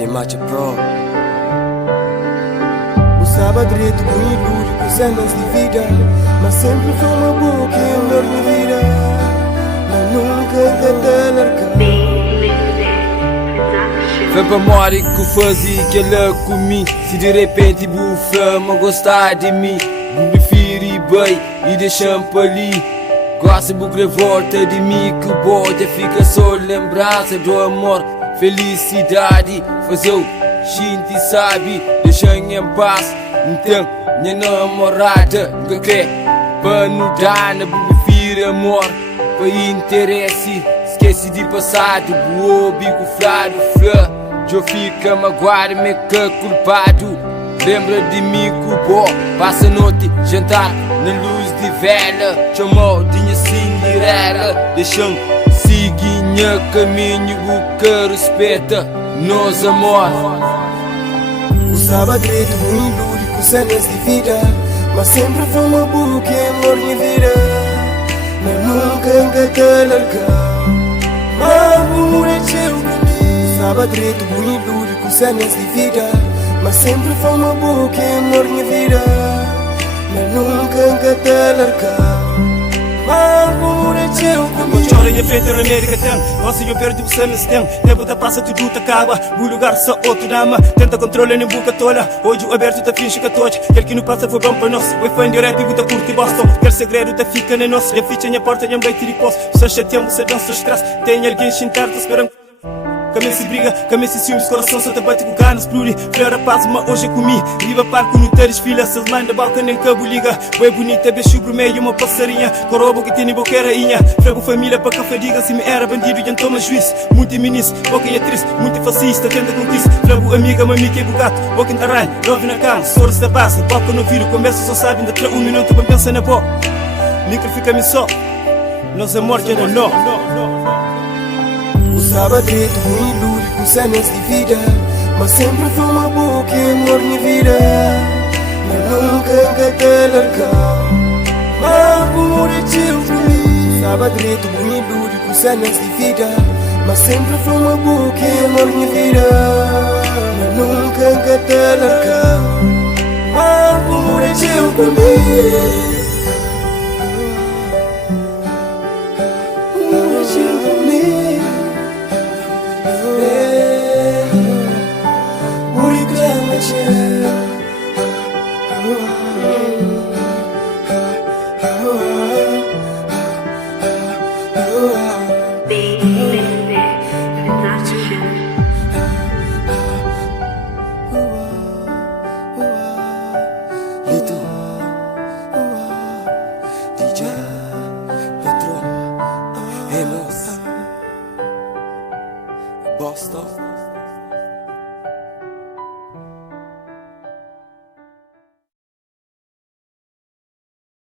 DJ Matcha Pro. O sábado direito com ilúrico, cenas de vida, mas sempre foi uma boa que melhor minha vida. Mas nunca tentei largar. Foi pra memória que fazia que ela comi. Se de repente bufa, mas gostar de mim, me prefere bem e deixa-me para ali. Gosta de volta de mim que pode fica só lembrança do amor, felicidade. Fazer o gente sabe, deixa-me em paz. Então, minha namorada nunca quer para não dar, não prefere amor para interesse. Esquece de passado, boa, bico flado, flor. Já fica magoado, me que culpado. Lembra de mim que bom, passa a noite, jantar na luz de vela. Chamou de Cinderela, deixam seguir meu caminho, o que respeita nos amor. O sábado direito com ilúrico, cenas de vida, mas sempre foi uma boa que melhor minha vida. Mas nunca te largar, mas amor é teu pra mim. O sábado direito com ilúrico, cenas de vida, mas sempre foi uma boa que melhor minha vida. Mas nunca te largar, mas amor é teu pra mim. Chora em frente à América tem. Nossa, eu perdi você nesse tempo. Tempo da passa, tudo te acaba. O lugar só outro dama. Tenta controlar nem boca tola. Hoje o aberto tá finge que toque. Aquele que não passa foi bom para nós. O fã de rap e buta curte e Boston. Quer segredo tá fica na nossa. Já ficha minha porta, já bem tiro e posso. Só chateamos, você dança estresse. Tem alguém xintar-te esperando. Cabeça e briga, cabeça e ciúmes, coração só te bate com ganas, pluri. Flora paz, mas hoje eu comi. Riva parco no teres, filha, se lá na balca nem cabo liga. Bem bonita, beijo pro meio, uma passarinha. Corobo que tem boca rainha. Frego família para café, diga se me era bandido e toma juiz. Muito ministro, boca e atriz, muito fascista, tenta conquista. Frego amiga, mami que é bugato, boca em taralho, love na cama, soros da base. Boca no vídeo, começa só sabe, ainda tra minuto para pensar na boca. Micro fica-me só, nós amor já não. O sábado direito com ilúrico, cenas de vida, mas sempre foi uma boa que melhor minha vida. Mas nunca te largar, mas amor é teu pra mim. O sábado direito com ilúrico, cenas de vida, mas sempre foi uma boa que melhor minha vida. Mas nunca te largar, mas amor é teu pra mim. Amor é teu pra mim. DJ Petro, Boston.